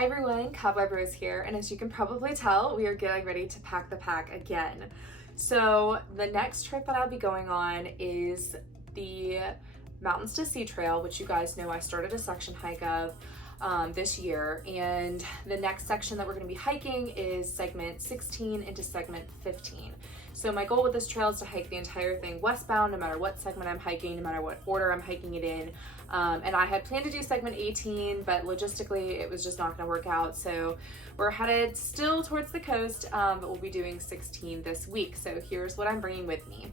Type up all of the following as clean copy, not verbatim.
Hi everyone, Cowboy Rose here, and as you can probably tell, we are getting ready to pack the pack again. So the next trip that I'll be going on is the Mountains to Sea Trail, which you guys know I started a section hike of this year, and the next section that we're going to be hiking is segment 16 into segment 15. So my goal with this trail is to hike the entire thing westbound, no matter what segment I'm hiking, no matter what order I'm hiking it in. And I had planned to do segment 18, but logistically it was just not going to work out. So we're headed still towards the coast, but we'll be doing 16 this week. So here's what I'm bringing with me.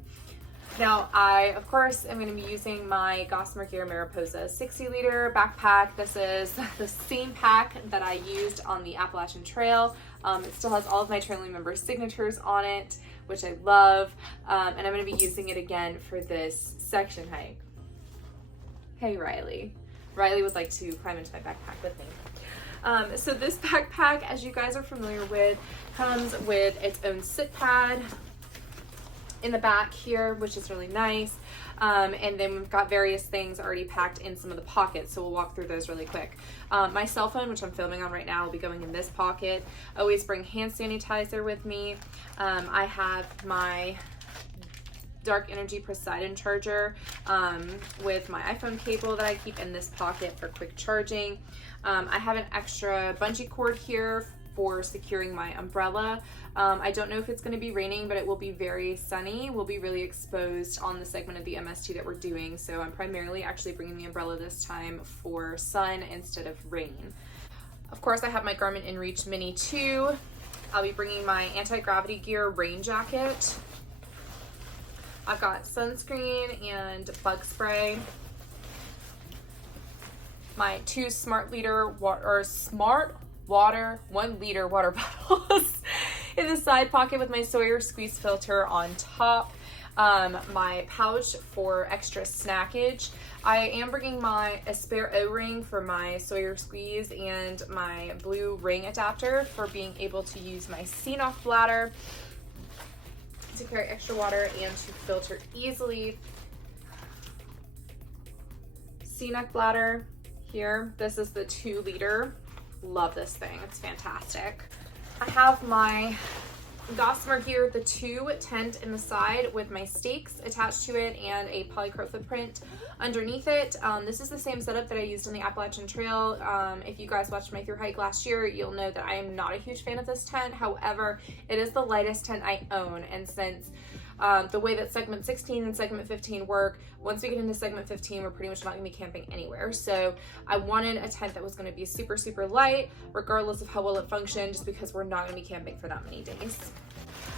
Now, I, of course, am going to be using my Gossamer Gear Mariposa 60-liter backpack. This is the same pack that I used on the Appalachian Trail. It still has all of my trailing members' signatures on it, which I love, and I'm going to be using it again for this section hike. Hey, Riley. Riley would like to climb into my backpack with me. So this backpack, as you guys are familiar with, comes with its own sit pad in the back here, which is really nice. And then we've got various things already packed in some of the pockets, so we'll walk through those really quick. My cell phone, which I'm filming on right now, will be going in this pocket. Always bring hand sanitizer with me. I have my Dark Energy Poseidon charger with my iPhone cable that I keep in this pocket for quick charging. I have an extra bungee cord here for securing my umbrella. I don't know if it's going to be raining, but it will be very sunny. We'll be really exposed on the segment of the MST that we're doing, so I'm primarily actually bringing the umbrella this time for sun instead of rain. Of course, I have my Garmin InReach Mini 2. I'll be bringing my anti-gravity gear rain jacket. I've got sunscreen and bug spray. My two Smart Water 1 liter water bottles in the side pocket with my Sawyer squeeze filter on top. My pouch for extra snackage. I am bringing a spare O-ring for my Sawyer squeeze and my blue ring adapter for being able to use my CNOF bladder to carry extra water and to filter easily. CNOF bladder here. This is the 2 liter. Love this thing, it's fantastic. I have my Gossamer Gear, the 2 tent in the side with my stakes attached to it and a polycro footprint underneath it. This is the same setup that I used on the Appalachian Trail. If you guys watched my through hike last year, you'll know that I am not a huge fan of this tent. However, it is the lightest tent I own, and since the way that segment 16 and segment 15 work, once we get into segment 15, we're pretty much not gonna be camping anywhere. So I wanted a tent that was gonna be super, super light, regardless of how well it functioned, just because we're not gonna be camping for that many days.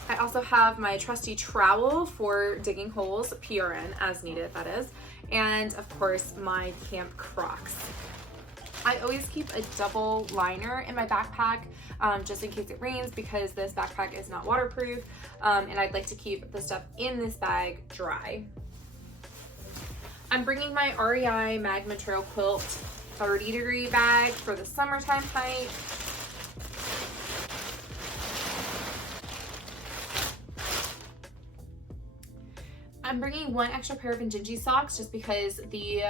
I also have my trusty trowel for digging holes, PRN, as needed, that is. And of course, my camp Crocs. I always keep a double liner in my backpack just in case it rains, because this backpack is not waterproof, and I'd like to keep the stuff in this bag dry. I'm bringing my REI Magma Trail Quilt 30-degree bag for the summertime hike. I'm bringing 1 extra pair of Injinji socks just because the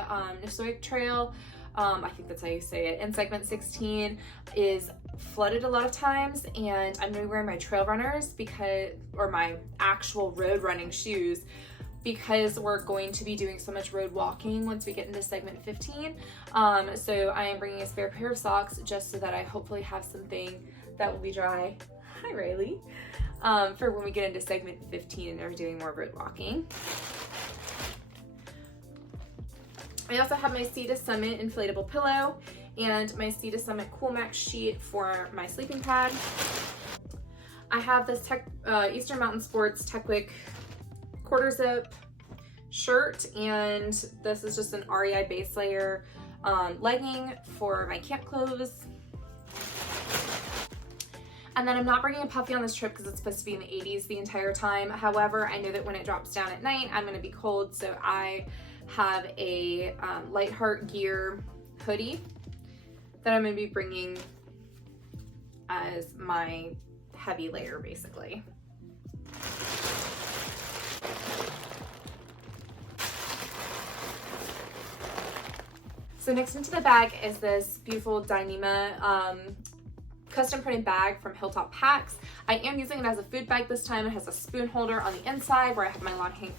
Nosoic Trail, I think that's how you say it, in segment 16 is flooded a lot of times, and I'm gonna be wearing my trail runners or my actual road running shoes, because we're going to be doing so much road walking once we get into segment 15. So I am bringing a spare pair of socks just so that I hopefully have something that will be dry. Hi, Riley. For when we get into segment 15 and are doing more road walking. I also have my Sea to Summit inflatable pillow and my Sea to Summit Cool Max sheet for my sleeping pad. I have this Eastern Mountain Sports Techwick quarter zip shirt, and this is just an REI base layer legging for my camp clothes. And then I'm not bringing a puffy on this trip because it's supposed to be in the 80s the entire time. However, I know that when it drops down at night, I'm gonna be cold, so I have a Light Heart Gear hoodie that I'm gonna be bringing as my heavy layer, basically. So next into the bag is this beautiful Dyneema custom printed bag from Hilltop Packs. I am using it as a food bag this time. It has a spoon holder on the inside where I have my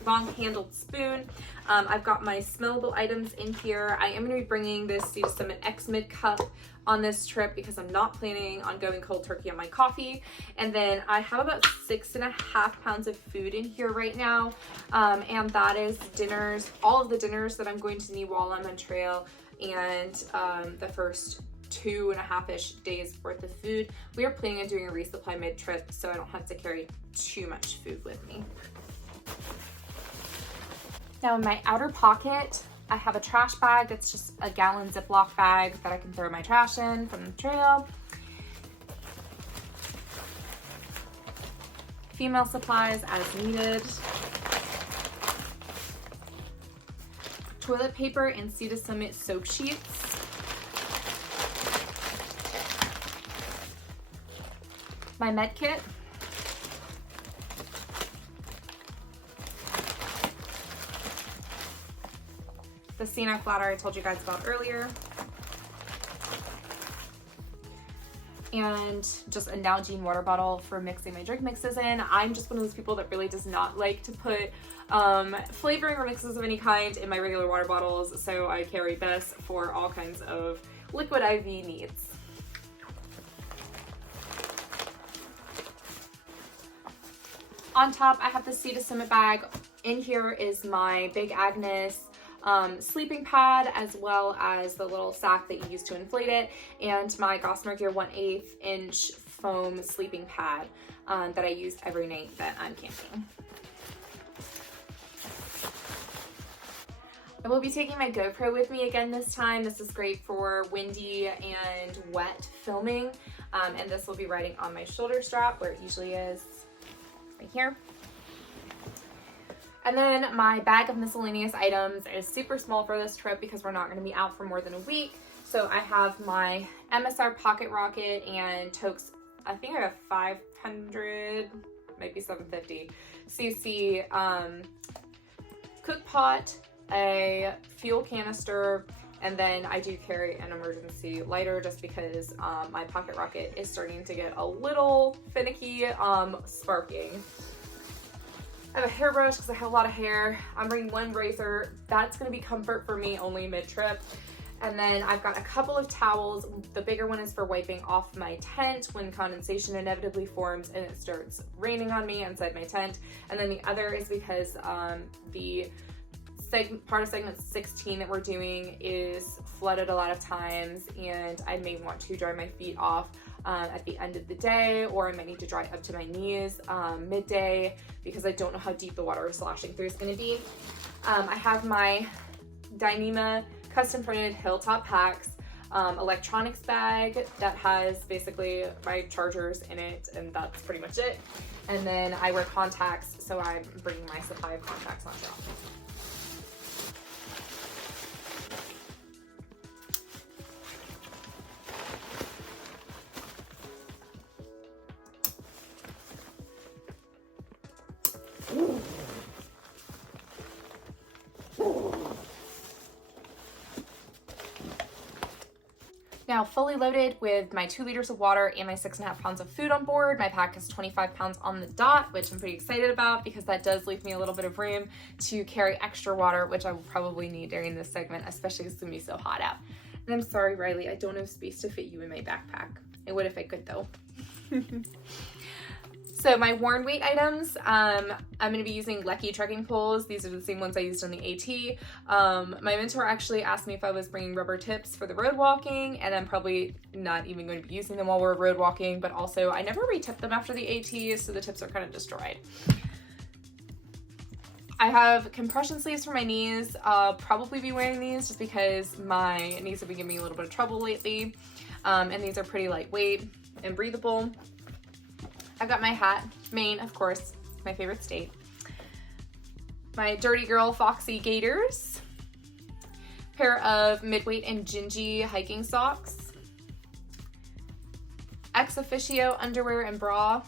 long handled spoon. I've got my smellable items in here. I am going to be bringing this Sea to Summit X-Mid cup on this trip because I'm not planning on going cold turkey on my coffee. And then I have about 6.5 pounds of food in here right now. And that is dinners, all of the dinners that I'm going to need while I'm on trail, and the first 2.5-ish days worth of food. We are planning on doing a resupply mid-trip, so I don't have to carry too much food with me. Now in my outer pocket, I have a trash bag that's just a gallon Ziploc bag that I can throw my trash in from the trail. Female supplies as needed. Toilet paper and Sea to Summit soap sheets. My med kit. The Sina flatter I told you guys about earlier. And just a Nalgene water bottle for mixing my drink mixes in. I'm just one of those people that really does not like to put flavoring or mixes of any kind in my regular water bottles, so I carry this for all kinds of liquid IV needs. On top, I have the Sea to Summit bag. In here is my Big Agnes sleeping pad, as well as the little sack that you use to inflate it, and my Gossamer Gear 1/8 inch foam sleeping pad that I use every night that I'm camping. I will be taking my GoPro with me again this time. This is great for windy and wet filming, and this will be riding on my shoulder strap where it usually is, right here. And then my bag of miscellaneous items is super small for this trip because we're not going to be out for more than a week. So I have my MSR Pocket Rocket and Toke's, I think I have 500, maybe 750 cc cook pot, a fuel canister, and then I do carry an emergency lighter just because my Pocket Rocket is starting to get a little finicky sparking. I have a hairbrush because I have a lot of hair. I'm bringing one razor. That's going to be comfort for me only mid-trip. And then I've got a couple of towels. The bigger one is for wiping off my tent when condensation inevitably forms and it starts raining on me inside my tent. And then the other is because the part of segment 16 that we're doing is flooded a lot of times, and I may want to dry my feet off at the end of the day, or I might need to dry up to my knees midday because I don't know how deep the water is sloshing through is going to be. I have my Dyneema custom printed Hilltop Packs electronics bag that has basically my chargers in it, and that's pretty much it. And then I wear contacts, so I'm bringing my supply of contacts on trail. Now, fully loaded with my 2 liters of water and my 6.5 pounds of food on board. My pack is 25 pounds on the dot, which I'm pretty excited about because that does leave me a little bit of room to carry extra water, which I will probably need during this segment, especially because it's gonna be so hot out. And I'm sorry, Riley, I don't have space to fit you in my backpack. It would if I could though. So my worn weight items, I'm going to be using Lecky trekking poles. These are the same ones I used on the AT. My mentor actually asked me if I was bringing rubber tips for the road walking, and I'm probably not even going to be using them while we're road walking, but also I never re-tip them after the AT, so the tips are kind of destroyed. I have compression sleeves for my knees. I'll probably be wearing these just because my knees have been giving me a little bit of trouble lately, and these are pretty lightweight and breathable. I've got my hat, Maine, of course, my favorite state. My Dirty Girl Foxy Gaiters, pair of midweight and gingy hiking socks, ex officio underwear and bra.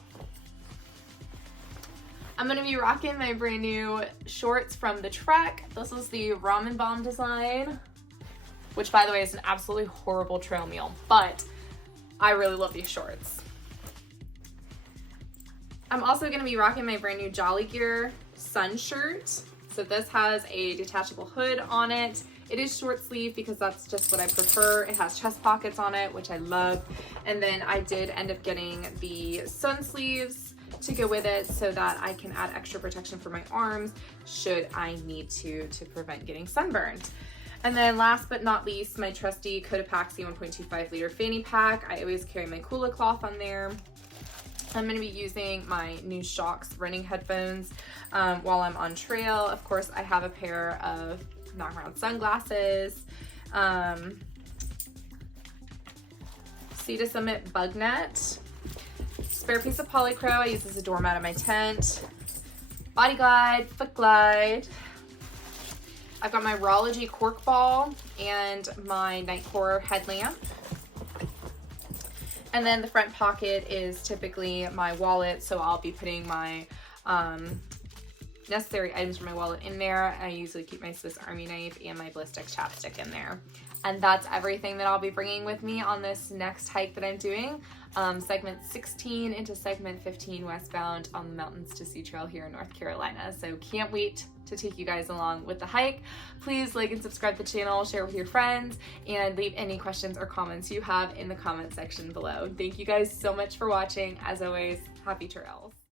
I'm gonna be rocking my brand new shorts from the Trek. This is the Ramen Bomb design, which by the way is an absolutely horrible trail meal, but I really love these shorts. I'm also going to be rocking my brand new Jolly Gear sun shirt. So this has a detachable hood on it. It is short sleeve because that's just what I prefer. It has chest pockets on it, which I love. And then I did end up getting the sun sleeves to go with it so that I can add extra protection for my arms should I need to prevent getting sunburned. And then last but not least, my trusty Cotopaxi 1.25 liter fanny pack. I always carry my Kula cloth on there. I'm going to be using my new Shocks running headphones while I'm on trail. Of course, I have a pair of knock around sunglasses, Sea to Summit bug net, spare piece of polycro I use as a doormat in my tent, body glide, foot glide. I've got my Rology cork ball and my Nightcore headlamp. And then the front pocket is typically my wallet, so I'll be putting my necessary items for my wallet in there. I usually keep my Swiss Army knife and my Blistex chapstick in there. And that's everything that I'll be bringing with me on this next hike that I'm doing. Segment 16 into segment 15 westbound on the Mountains to Sea Trail here in North Carolina. So can't wait to take you guys along with the hike. Please like and subscribe to the channel, share with your friends, and leave any questions or comments you have in the comment section below. Thank you guys so much for watching. As always, happy trails.